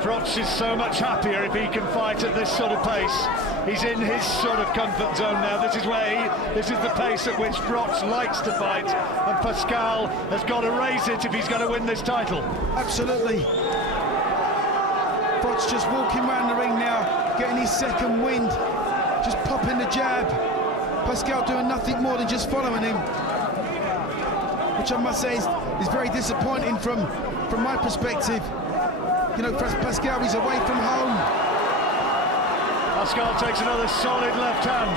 Froch is so much happier if he can fight at this sort of pace. He's in his sort of comfort zone now. This is the pace at which Froch likes to fight, and Pascal has got to raise it if he's going to win this title. Absolutely. Froch just walking around the ring now, getting his second wind, just popping the jab. Pascal doing nothing more than just following him, which I must say is very disappointing from my perspective. You know, Pascal is away from home. Pascal takes another solid left hand.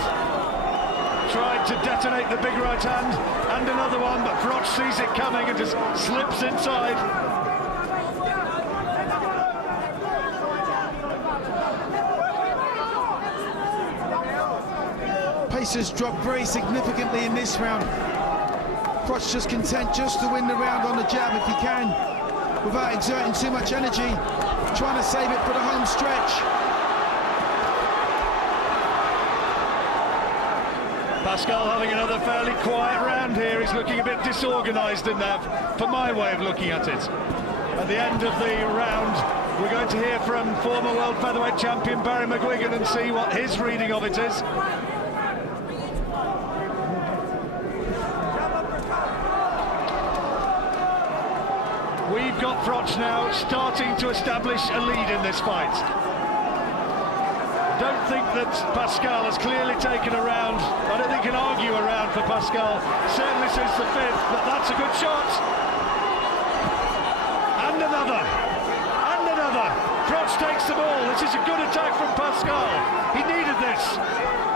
Tried to detonate the big right hand, and another one, but Froch sees it coming and just slips inside. Pace has dropped very significantly in this round. Froch just content just to win the round on the jab if he can, without exerting too much energy, trying to save it for the home stretch. Pascal having another fairly quiet round here. He's looking a bit disorganised in that, for my way of looking at it. At the end of the round, we're going to hear from former world featherweight champion Barry McGuigan and see what his reading of it is. We've got Froch now starting to establish a lead in this fight. I don't think that Pascal has clearly taken a round. I don't think he can argue a round for Pascal, certainly since the fifth, but that's a good shot. And another. And another. Froch takes the ball. This is a good attack from Pascal. He needed this.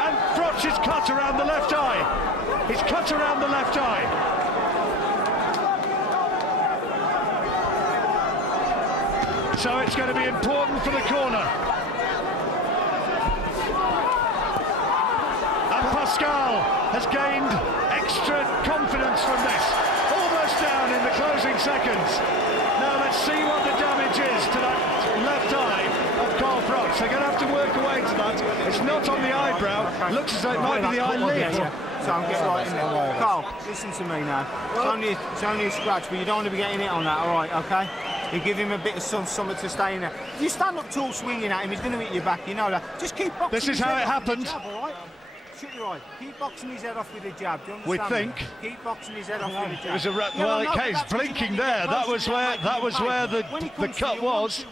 And Froch is cut around the left eye. He's cut around the left eye. So it's going to be important for the corner. And Pascal has gained extra confidence from this. Almost down in the closing seconds. Now let's see what the damage is to that left eye of Carl Froch. They're going to have to work away to that. It's not on the eyebrow. It looks as though it might be the eyelid. So I'm getting right in there. Carl, listen to me now. It's only a scratch, but you don't want to be getting it on that, all right, okay? You give him a bit of something to stay in there. If you stand up tall swinging at him, he's going to hit your back, you know that. Just keep boxing. This is how it happened. Jab, all right? Shut your eye. Keep boxing his head off with a jab. Do you understand? We think. Keep boxing his head off with a jab. It was a well, he's blinking there. That was where the cut was.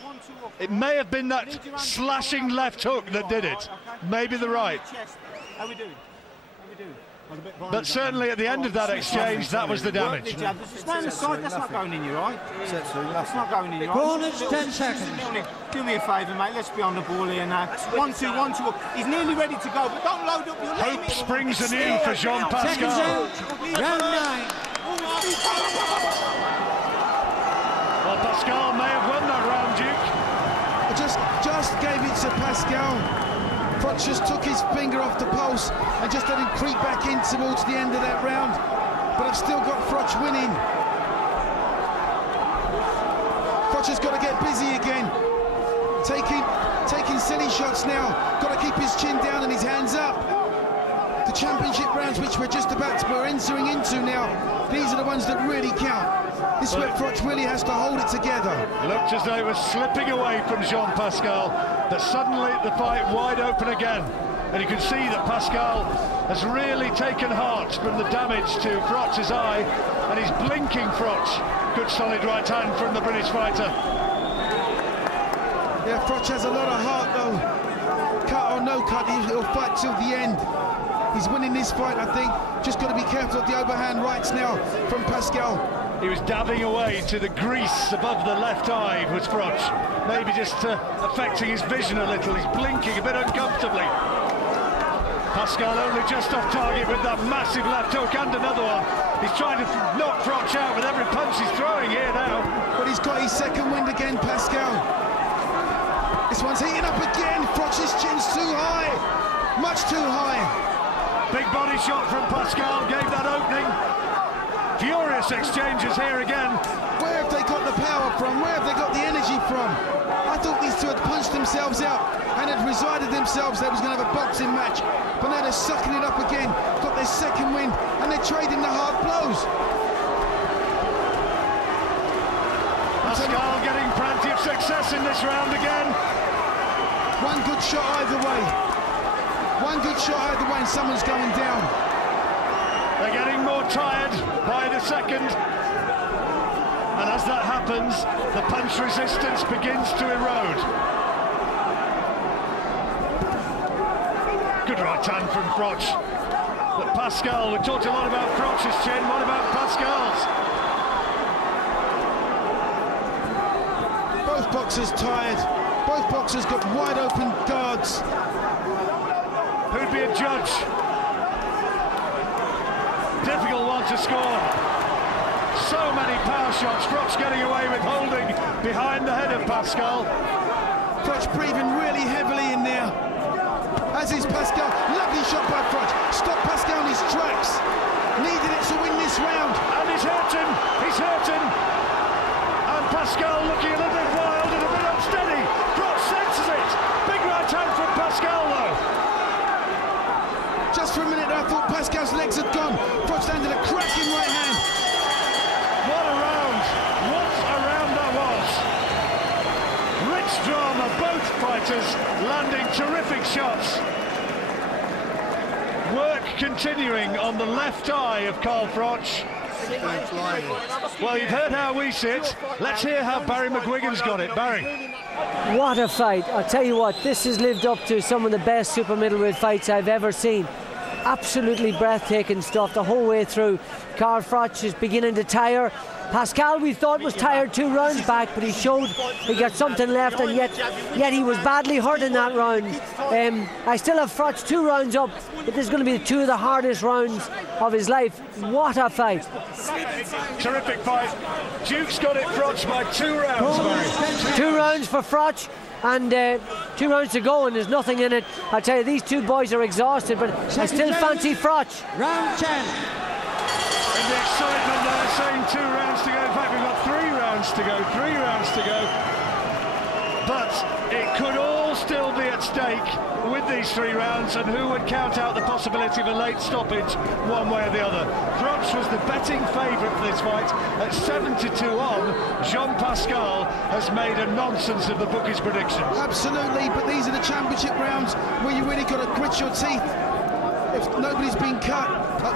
It may have been that slashing left hook that did it. Maybe the right. How we doing? How we doing? But certainly at the end of that exchange, that was the damage. Stay on the side, that's not going in your eye. That's not going in your eye. Corners, 10 seconds. Do me a favour, mate, let's be on the ball here now. 1-2, 1-2. He's nearly ready to go, but don't load up your leg. Hope springs anew for Jean Pascal. Round 9. Well, Pascal may have won that round, Duke. I just gave it to Pascal. Froch just took his finger off the pulse and just let him creep back in towards the end of that round. But I've still got Froch winning. Froch has got to get busy again. Taking silly shots now. Got to keep his chin down and his hands up. The championship rounds, which we're entering into now, these are the ones that really count. This is where Froch really has to hold it together. Looked as though it was slipping away from Jean Pascal, but suddenly the fight wide open again. And you can see that Pascal has really taken heart from the damage to Froch's eye, and he's blinking Froch. Good solid right hand from the British fighter. Yeah, Froch has a lot of heart though. Cut or no cut, he'll fight till the end. He's winning this fight, I think. Just got to be careful of the overhand rights now from Pascal. He was dabbing away to the grease above the left eye, was Froch. Maybe just affecting his vision a little. He's blinking a bit uncomfortably. Pascal only just off target with that massive left hook and another one. He's trying to knock Froch out with every punch he's throwing here now. But he's got his second wind again, Pascal. This one's heating up again. Froch's chin's too high. Much too high. Big body shot from Pascal, gave that opening. Furious exchanges here again. Where have they got the power from? Where have they got the energy from? I thought these two had punched themselves out and had resided themselves. They was going to have a boxing match. But now they're sucking it up again. Got their second win and they're trading the hard blows. Pascal getting plenty of success in this round again. One good shot either way. One good shot either way and someone's going down. They're getting more tired by the second. And as that happens, the punch resistance begins to erode. Good right hand from Froch. But Pascal, we talked a lot about Froch's chin, what about Pascal's? Both boxers tired. Both boxers got wide open guards. Who'd be a judge? Difficult one to score. So many power shots. Froch getting away with holding behind the head of Pascal. Froch breathing really heavily in there. As is Pascal. Lovely shot by Froch. Stopped Pascal in his tracks. Needed it to win this round. And he's hurt him. He's hurt him. And Pascal looking a little bit wild and a bit unsteady. Froch senses it. Big right hand from Pascal though. Just for a minute I thought Pascal's legs had gone. Froch landed a cracking right hand. What a round. What a round that was. Rich drama, both fighters landing terrific shots. Work continuing on the left eye of Carl Froch. Well, you've heard how we sit. Let's hear how Barry McGuigan's got it. Barry. What a fight. I'll tell you what, this has lived up to some of the best super middleweight fights I've ever seen. Absolutely breathtaking stuff the whole way through. Carl Froch is beginning to tire. Pascal, we thought, was tired 2 rounds back, but he showed he got something left, and yet he was badly hurt in that round. I still have Froch 2 rounds up, but this is going to be 2 of the hardest rounds of his life. What a fight. Terrific fight. Duke's got it Froch by 2 rounds, Barry. 2 rounds for Froch, and 2 rounds to go, and there's nothing in it. I'll tell you, these 2 boys are exhausted, but I still fancy Froch. Round 10. In the excitement there, saying 2 rounds to go. In fact, we've got 3 rounds to go, 3 rounds to go. But it could all still be at stake with these 3 rounds, and who would count out the possibility of a late stoppage one way or the other? Froch was the betting favourite for this fight at 7-2 Jean Pascal has made a nonsense of the bookies' prediction. Absolutely, but these are the championship rounds where you really got to grit your teeth. If nobody's been cut,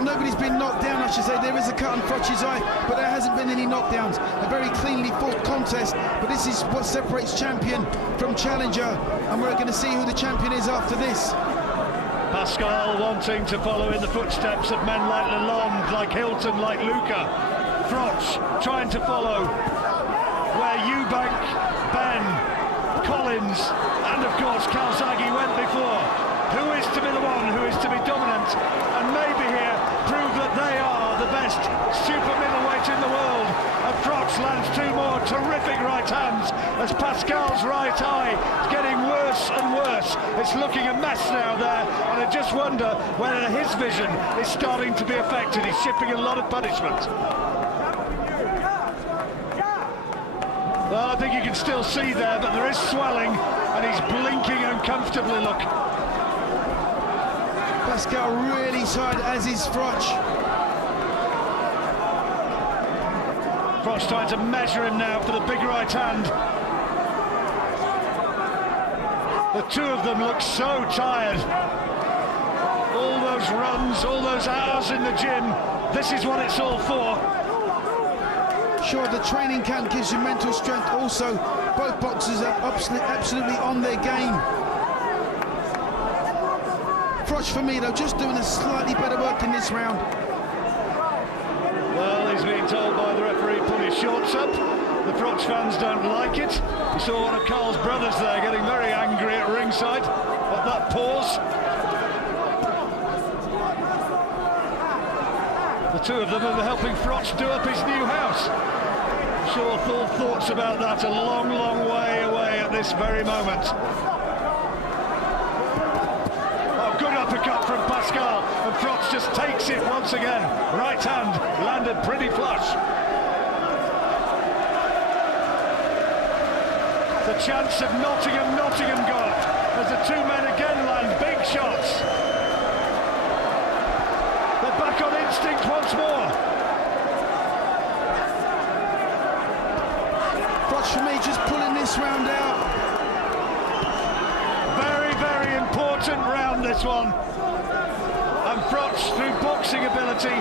nobody's been knocked down, I should say. There is a cut on Froch's eye, but there hasn't been any knockdowns. A very cleanly fought contest, but this is what separates champion from challenger, and we're going to see who the champion is after this. Pascal wanting to follow in the footsteps of men like Lalonde, like Hilton, like Luca. Froch trying to follow where Eubank, Ben, Collins, and of course Calzaghe went before. Who is to be the one who is to be dominant and maybe here prove that they are the best super middleweight in the world? And Froch lands 2 more terrific right hands as Pascal's right eye is getting worse and worse. It's looking a mess now there, and I just wonder whether his vision is starting to be affected. He's shipping a lot of punishment. Well, I think you can still see there, but there is swelling and he's blinking uncomfortably, look. Pascal really tired, as is Froch. Froch trying to measure him now for the big right hand. The 2 of them look so tired. All those runs, all those hours in the gym, this is what it's all for. Sure, the training camp gives you mental strength also. Both boxers are absolutely on their game. Froch, for me, though, just doing a slightly better work in this round. Well, he's being told by the referee, pull his shorts up. The Froch fans don't like it. We saw one of Carl's brothers there getting very angry at ringside at that pause. The 2 of them are helping Froch do up his new house. Sure, thoughts about that a long, long way away at this very moment. Good uppercut from Pascal, and Froch just takes it once again. Right hand landed pretty flush. The chance of Nottingham gone as the 2 men again land big shots. They're back on instinct once more. Froch for me, just pulling this round out. Very, very important round, this one. And Froch, through boxing ability,